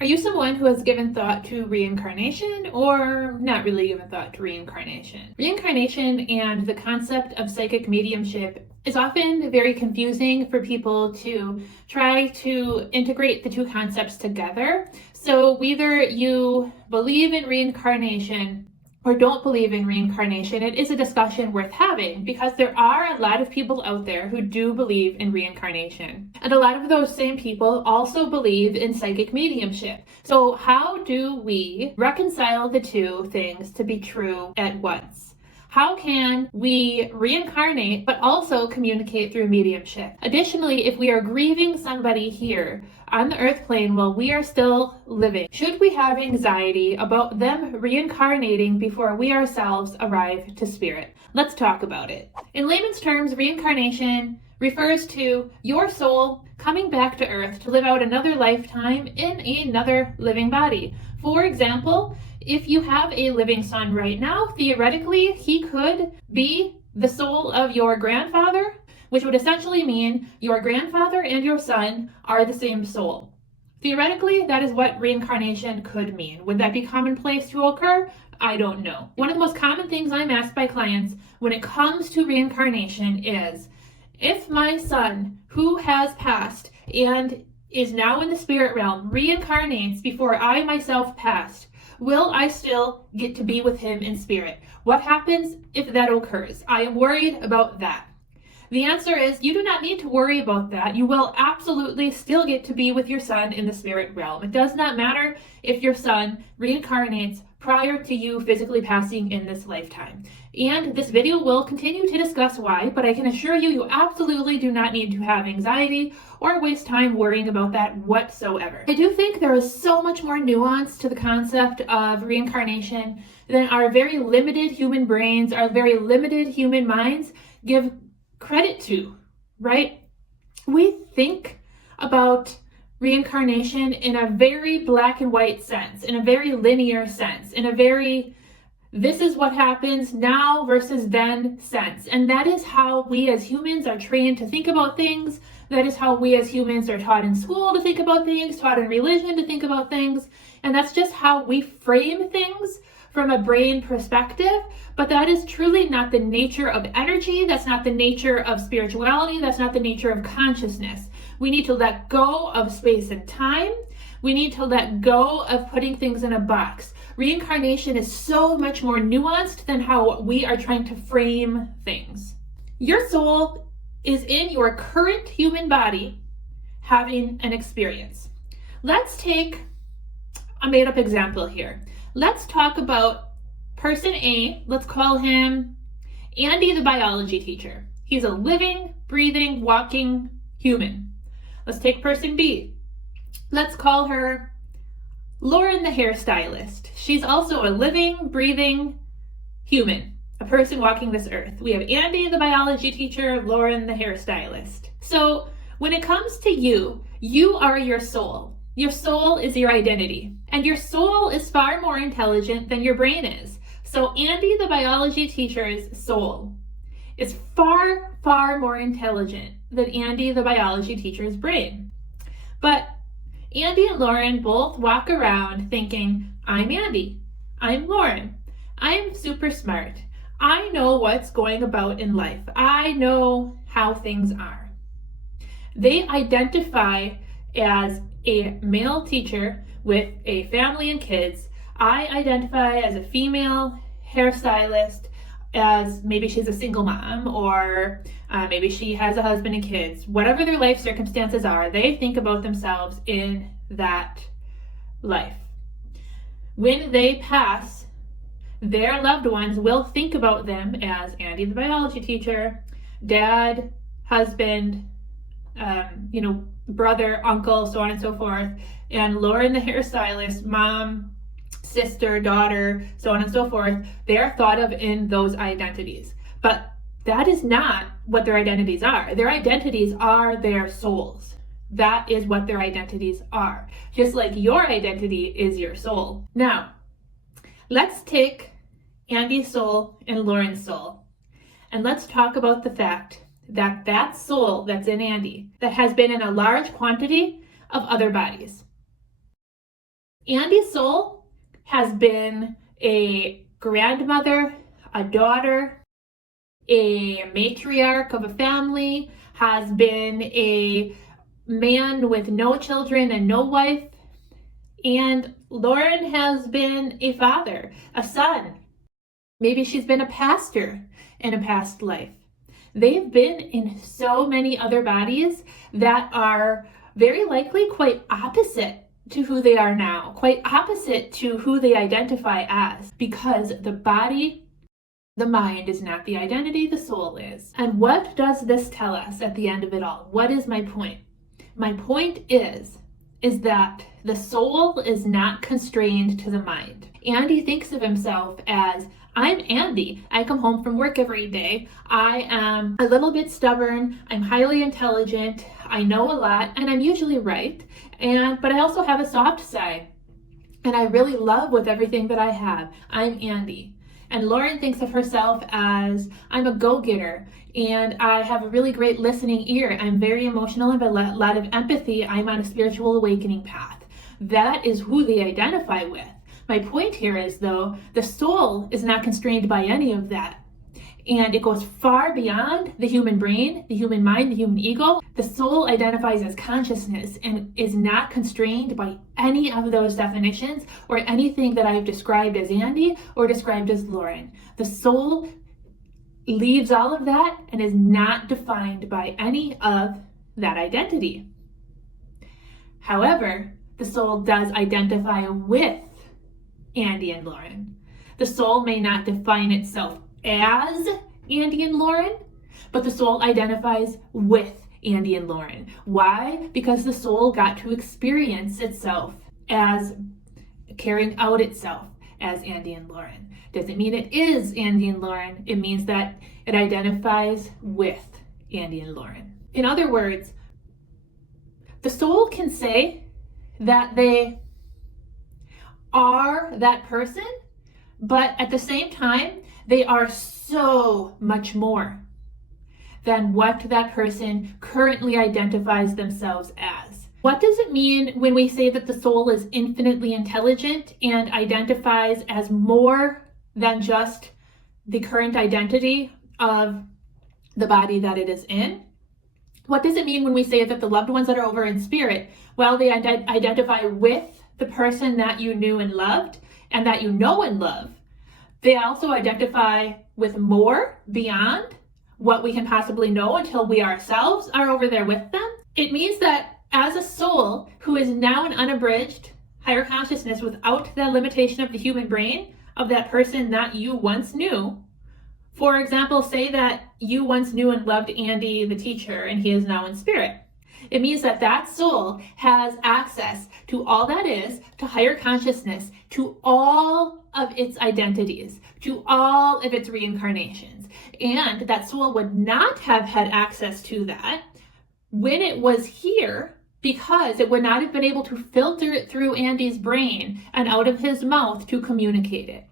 Are you someone who has given thought to reincarnation or not really given thought to reincarnation? Reincarnation and the concept of psychic mediumship is often very confusing for people to try to integrate the two concepts together. So whether you believe in reincarnation or don't believe in reincarnation, it is a discussion worth having because there are a lot of people out there who do believe in reincarnation. And a lot of those same people also believe in psychic mediumship. So how do we reconcile the two things to be true at once? How can we reincarnate but also communicate through mediumship? Additionally, if we are grieving somebody here on the earth plane while we are still living, should we have anxiety about them reincarnating before we ourselves arrive to spirit? Let's talk about it. In layman's terms, reincarnation refers to your soul coming back to earth to live out another lifetime in another living body. For example, if you have a living son right now, theoretically, he could be the soul of your grandfather, which would essentially mean your grandfather and your son are the same soul. Theoretically, that is what reincarnation could mean. Would that be commonplace to occur? I don't know. One of the most common things I'm asked by clients when it comes to reincarnation is, if my son, who has passed and is now in the spirit realm, reincarnates before I myself passed, will I still get to be with him in spirit? What happens if that occurs? I am worried about that. The answer is you do not need to worry about that. You will absolutely still get to be with your son in the spirit realm. It does not matter if your son reincarnates prior to you physically passing in this lifetime. And this video will continue to discuss why, but I can assure you, you absolutely do not need to have anxiety or waste time worrying about that whatsoever. I do think there is so much more nuance to the concept of reincarnation than our very limited human brains, our very limited human minds give credit to, right? We think about reincarnation in a very black and white sense, in a very linear sense, in a very this is what happens now versus then sense. And that is how we as humans are trained to think about things. That is how we as humans are taught in school to think about things, taught in religion to think about things. And that's just how we frame things from a brain perspective. But that is truly not the nature of energy. That's not the nature of spirituality. That's not the nature of consciousness. We need to let go of space and time. We need to let go of putting things in a box. Reincarnation is so much more nuanced than how we are trying to frame things. Your soul is in your current human body having an experience. Let's take a made-up example here. Let's talk about person A. Let's call him Andy, the biology teacher. He's a living, breathing, walking human. Let's take person B. Let's call her Lauren, the hairstylist. She's also a living, breathing human, a person walking this earth. We have Andy, the biology teacher, Lauren, the hairstylist. So when it comes to you, you are your soul. Your soul is your identity. And your soul is far more intelligent than your brain is. So Andy, the biology teacher's soul is far, far more intelligent than Andy, the biology teacher's brain. But Andy and Lauren both walk around thinking, I'm Andy, I'm Lauren, I'm super smart, I know what's going about in life, I know how things are. They identify as a male teacher with a family and kids. I identify as a female hairstylist, as maybe she's a single mom, or maybe she has a husband and kids. Whatever their life circumstances are, they think about themselves in that life. When they pass, their loved ones will think about them as Andy, the biology teacher, dad, husband, brother, uncle, so on and so forth, and Lauren, the hairstylist, mom, sister, daughter, so on and so forth. They're thought of in those identities. But that is not what their identities are. Their identities are their souls. That is what their identities are. Just like your identity is your soul. Now, let's take Andy's soul and Lauren's soul, and let's talk about the fact that that soul that's in Andy, that has been in a large quantity of other bodies. Andy's soul has been a grandmother, a daughter, a matriarch of a family, has been a man with no children and no wife, and Lauren has been a father, a son. Maybe she's been a pastor in a past life. They've been in so many other bodies that are very likely quite opposite to who they are now, quite opposite to who they identify as, because the body, the mind is not the identity, the soul is. And what does this tell us at the end of it all? What is my point? My point is that the soul is not constrained to the mind. Andy thinks of himself as, I'm Andy. I come home from work every day. I am a little bit stubborn. I'm highly intelligent. I know a lot, and I'm usually right. But I also have a soft side, and I really love with everything that I have. I'm Andy. And Lauren thinks of herself as, I'm a go-getter, and I have a really great listening ear. I'm very emotional and have a lot of empathy. I'm on a spiritual awakening path. That is who they identify with. My point here is, though, the soul is not constrained by any of that. And it goes far beyond the human brain, the human mind, the human ego. The soul identifies as consciousness and is not constrained by any of those definitions or anything that I've described as Andy or described as Lauren. The soul leaves all of that and is not defined by any of that identity. However, the soul does identify with Andy and Lauren. The soul may not define itself as Andy and Lauren, but the soul identifies with Andy and Lauren. Why? Because the soul got to experience itself as carrying out itself as Andy and Lauren. Doesn't mean it is Andy and Lauren. It means that it identifies with Andy and Lauren. In other words, the soul can say that they are that person, but at the same time, they are so much more than what that person currently identifies themselves as. What does it mean when we say that the soul is infinitely intelligent and identifies as more than just the current identity of the body that it is in? What does it mean when we say that the loved ones that are over in spirit, well, they identify with the person that you knew and loved and that you know and love? They also identify with more beyond what we can possibly know until we ourselves are over there with them. It means that as a soul who is now an unabridged higher consciousness without the limitation of the human brain of that person that you once knew, for example, say that you once knew and loved Andy the teacher and he is now in spirit. It means that that soul has access to all that is, to higher consciousness, to all of its identities, to all of its reincarnations. And that soul would not have had access to that when it was here, because it would not have been able to filter it through Andy's brain and out of his mouth to communicate it.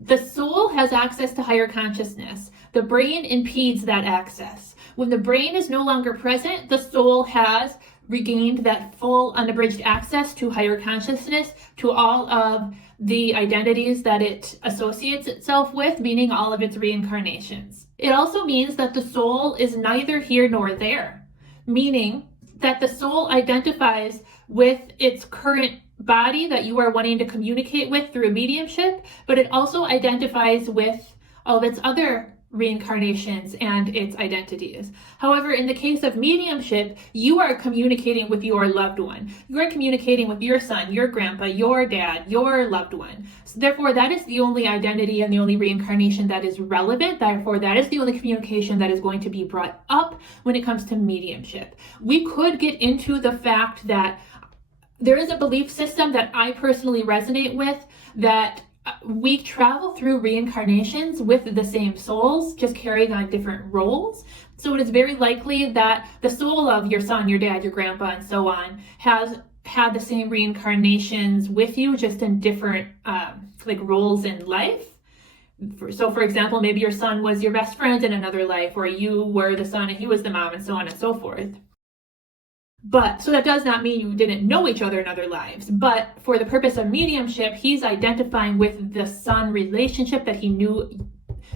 The soul has access to higher consciousness. The brain impedes that access. When the brain is no longer present, the soul has regained that full unabridged access to higher consciousness, to all of the identities that it associates itself with, meaning all of its reincarnations. It also means that the soul is neither here nor there, meaning that the soul identifies with its current body that you are wanting to communicate with through mediumship, but it also identifies with all of its other reincarnations and its identities. However, in the case of mediumship, you are communicating with your loved one. You are communicating with your son, your grandpa, your dad, your loved one. So therefore, that is the only identity and the only reincarnation that is relevant. Therefore, that is the only communication that is going to be brought up when it comes to mediumship. We could get into the fact that there is a belief system that I personally resonate with, that we travel through reincarnations with the same souls, just carrying on different roles. So it is very likely that the soul of your son, your dad, your grandpa, and so on has had the same reincarnations with you, just in different roles in life. So for example, maybe your son was your best friend in another life, or you were the son and he was the mom, and so on and so forth. But so that does not mean you didn't know each other in other lives. But for the purpose of mediumship, he's identifying with the son relationship that he knew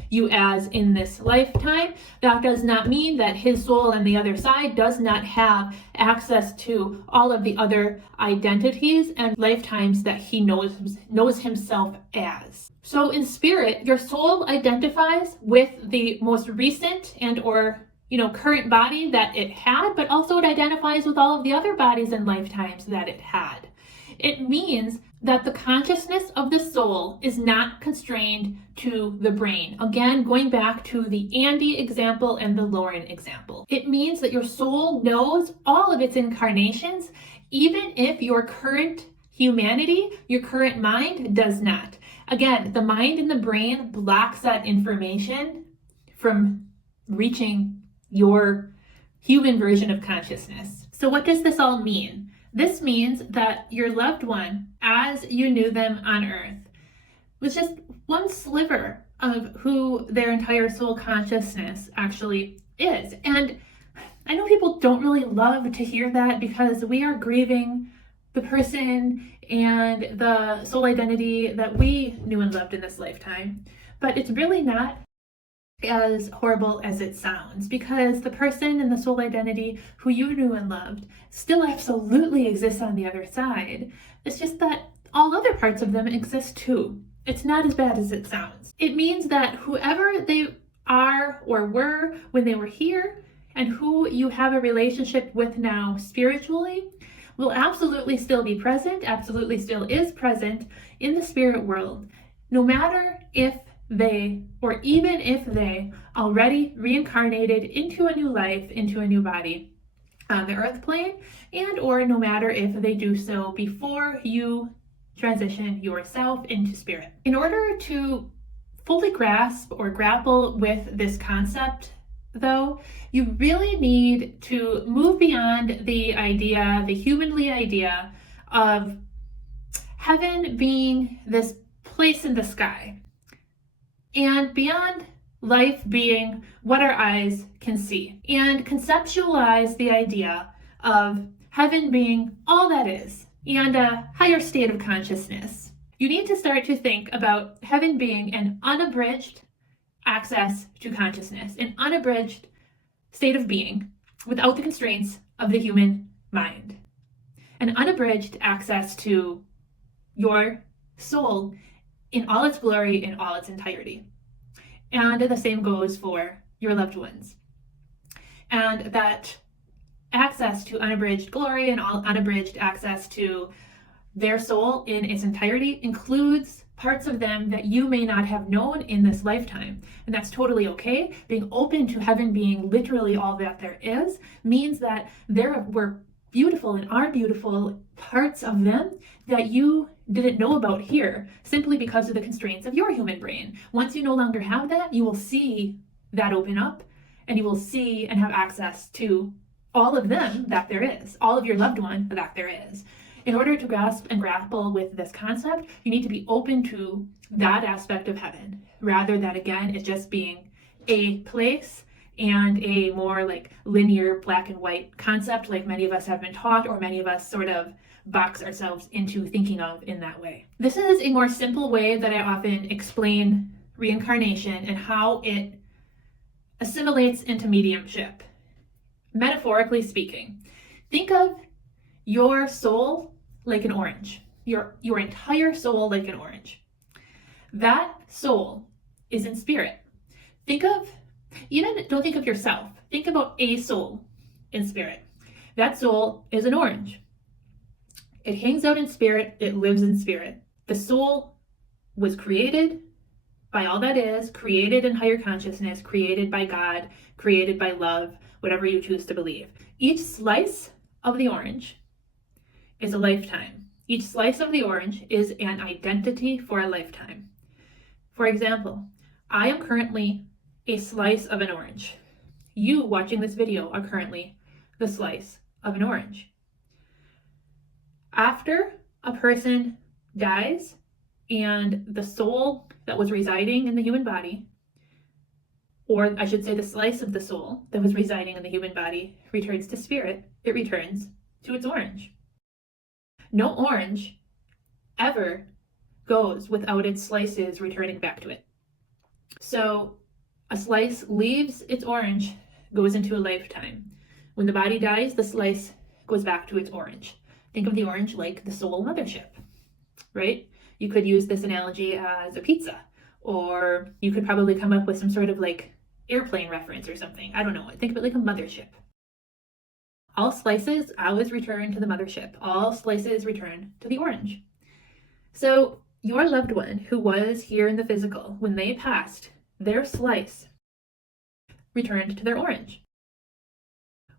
you as in this lifetime. That does not mean that his soul on the other side does not have access to all of the other identities and lifetimes that he knows himself as. So in spirit, your soul identifies with the most recent and or current body that it had, but also it identifies with all of the other bodies and lifetimes that it had. It means that the consciousness of the soul is not constrained to the brain. Again, going back to the Andy example and the Lauren example. It means that your soul knows all of its incarnations, even if your current humanity, your current mind, does not. Again, the mind and the brain blocks that information from reaching your human version of consciousness. So what does this all mean? This means that your loved one, as you knew them on earth, was just one sliver of who their entire soul consciousness actually is. And I know people don't really love to hear that because we are grieving the person and the soul identity that we knew and loved in this lifetime. But it's really not as horrible as it sounds, because the person and the soul identity who you knew and loved still absolutely exists on the other side. It's just that all other parts of them exist too. It's not as bad as it sounds. It means that whoever they are or were when they were here and who you have a relationship with now spiritually will absolutely still be present, absolutely still is present in the spirit world, no matter if they, or even if they already reincarnated into a new life, into a new body on the earth plane, and or no matter if they do so before you transition yourself into spirit. In order to fully grasp or grapple with this concept, though, you really need to move beyond the idea, the humanly idea of heaven being this place in the sky, and beyond life being what our eyes can see, and conceptualize the idea of heaven being all that is, and a higher state of consciousness. You need to start to think about heaven being an unabridged access to consciousness, an unabridged state of being without the constraints of the human mind, an unabridged access to your soul in all its glory, in all its entirety. And the same goes for your loved ones. And that access to unabridged glory and all unabridged access to their soul in its entirety includes parts of them that you may not have known in this lifetime. And that's totally okay. Being open to heaven being literally all that there is means that there were beautiful and are beautiful parts of them that you didn't know about here simply because of the constraints of your human brain. Once you no longer have that, you will see that open up, and you will see and have access to all of them that there is, all of your loved one that there is. In order to grasp and grapple with this concept, you need to be open to that aspect of heaven, rather than, again, it just being a place and a more like linear black and white concept like many of us have been taught, or many of us sort of box ourselves into thinking of in that way. This is a more simple way that I often explain reincarnation and how it assimilates into mediumship. Metaphorically speaking, think of your soul like an orange, your entire soul like an orange. That soul is in spirit. Don't think of yourself. Think about a soul in spirit. That soul is an orange. It hangs out in spirit. It lives in spirit. The soul was created by all that is, created in higher consciousness, created by God, created by love, whatever you choose to believe. Each slice of the orange is a lifetime. Each slice of the orange is an identity for a lifetime. For example, I am currently a slice of an orange. You watching this video are currently the slice of an orange. After a person dies and the soul that was residing in the human body or I should say the slice of the soul that was residing in the human body returns to spirit, it returns to its orange. No orange ever goes without its slices returning back to it. So a slice leaves its orange, goes into a lifetime. When the body dies, the slice goes back to its orange. Think of the orange like the soul mothership, right? You could use this analogy as a pizza, or you could probably come up with some sort of like airplane reference or something. I don't know. Think of it like a mothership. All slices always return to the mothership. All slices return to the orange. So your loved one who was here in the physical, when they passed, their slice returned to their orange.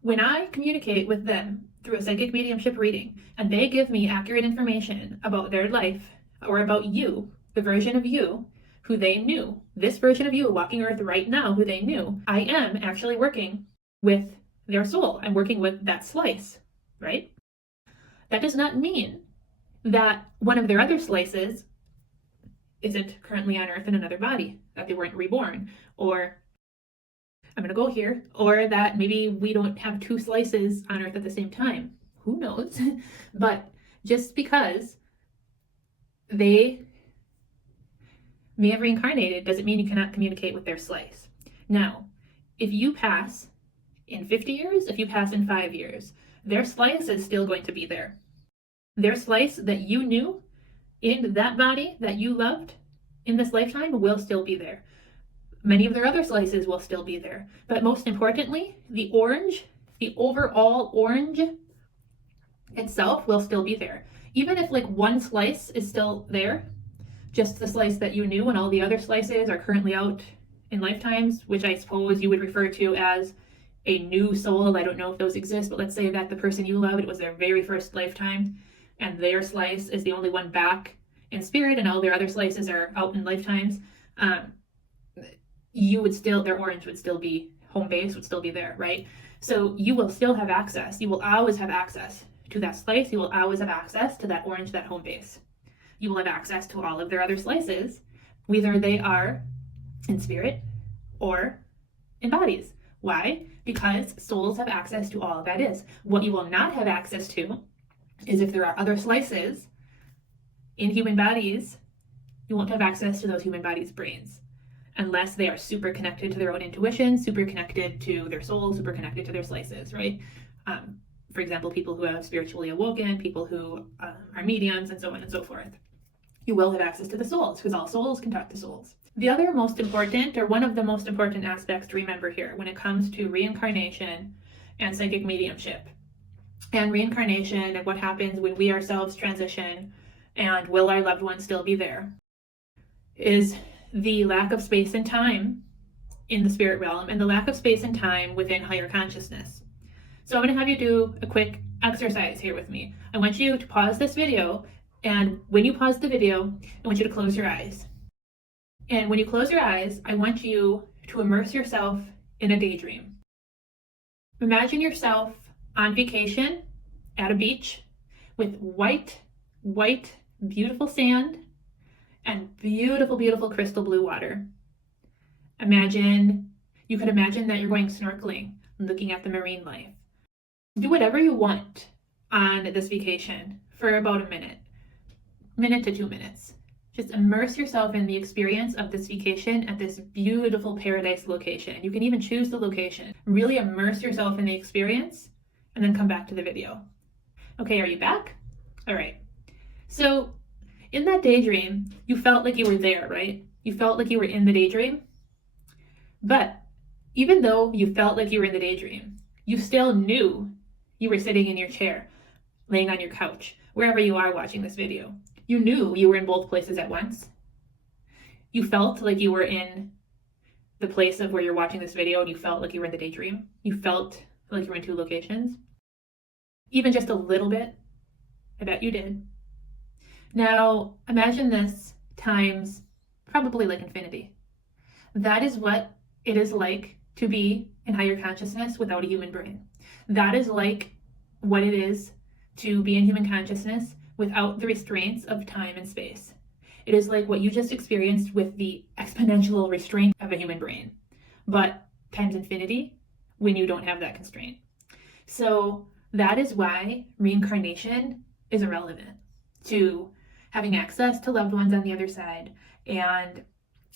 When I communicate with them through a psychic mediumship reading, and they give me accurate information about their life or about you, the version of you who they knew, this version of you walking earth right now who they knew, I am actually working with their soul. I'm working with that slice, right? That does not mean that one of their other slices isn't currently on earth in another body, that they weren't reborn, or I'm going to go here, or that maybe we don't have two slices on earth at the same time. Who knows? But just because they may have reincarnated doesn't mean you cannot communicate with their slice. Now, if you pass in 50 years, if you pass in 5 years, their slice is still going to be there. Their slice that you knew in that body that you loved in this lifetime will still be there. Many of their other slices will still be there. But most importantly, the orange, the overall orange itself will still be there. Even if like one slice is still there, just the slice that you knew and all the other slices are currently out in lifetimes, which I suppose you would refer to as a new soul. I don't know if those exist, but let's say that the person you loved, it was their very first lifetime, and their slice is the only one back in spirit and all their other slices are out in lifetimes. You would still, their orange would still be, home base would still be there, right? So you will still have access. You will always have access to that slice. You will always have access to that orange, that home base. You will have access to all of their other slices, whether they are in spirit or in bodies. Why? Because souls have access to all that is. What you will not have access to is if there are other slices in human bodies, you won't have access to those human bodies' brains, unless they are super connected to their own intuition, super connected to their soul, super connected to their slices, right? For example, people who have spiritually awoken, people who are mediums, and so on and so forth. You will have access to the souls, because all souls can talk to souls. The other most important, or one of the most important aspects to remember here when it comes to reincarnation and psychic mediumship, and reincarnation and what happens when we ourselves transition, and will our loved ones still be there, is the lack of space and time in the spirit realm and the lack of space and time within higher consciousness. So I'm going to have you do a quick exercise here with me. I want you to pause this video, and when you pause the video, I want you to close your eyes. And when you close your eyes, I want you to immerse yourself in a daydream. Imagine yourself on vacation at a beach with white, beautiful sand and beautiful crystal blue water. You could imagine that you're going snorkeling and looking at the marine life. Do whatever you want on this vacation for about a minute to 2 minutes. Just immerse yourself in the experience of this vacation at this beautiful paradise location. You can even choose the location. Really immerse yourself in the experience and then come back to the video. Okay, are you back? All right. So in that daydream, you felt like you were there, right? You felt like you were in the daydream. But even though you felt like you were in the daydream, you still knew you were sitting in your chair, laying on your couch, wherever you are watching this video. You knew you were in both places at once. You felt like you were in the place of where you're watching this video, and you felt like you were in the daydream. You felt like you were in two locations. Even just a little bit. I bet you did. Now, imagine this times probably like infinity. That is what it is like to be in higher consciousness without a human brain. That is like what it is to be in human consciousness without the restraints of time and space. It is like what you just experienced with the exponential restraint of a human brain. but times infinity when you don't have that constraint. So that is why reincarnation is irrelevant to having access to loved ones on the other side and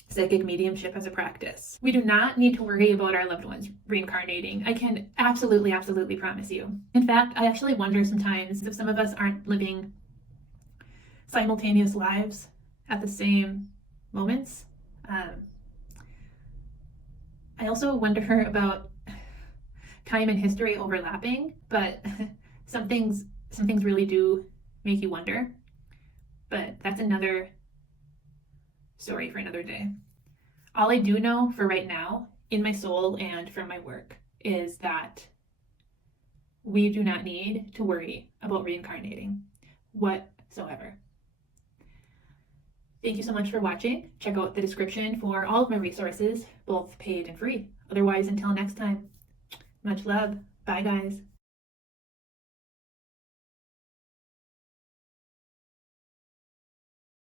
psychic mediumship as a practice. We do not need to worry about our loved ones reincarnating. I can absolutely, absolutely promise you. In fact, I actually wonder sometimes if some of us aren't living simultaneous lives at the same moments. I also wonder about time and history overlapping, but some things really do make you wonder. But that's another story for another day. All I do know for right now, in my soul and from my work, is that we do not need to worry about reincarnating whatsoever. Thank you so much for watching. Check out the description for all of my resources, both paid and free. Otherwise, until next time, much love. Bye, guys.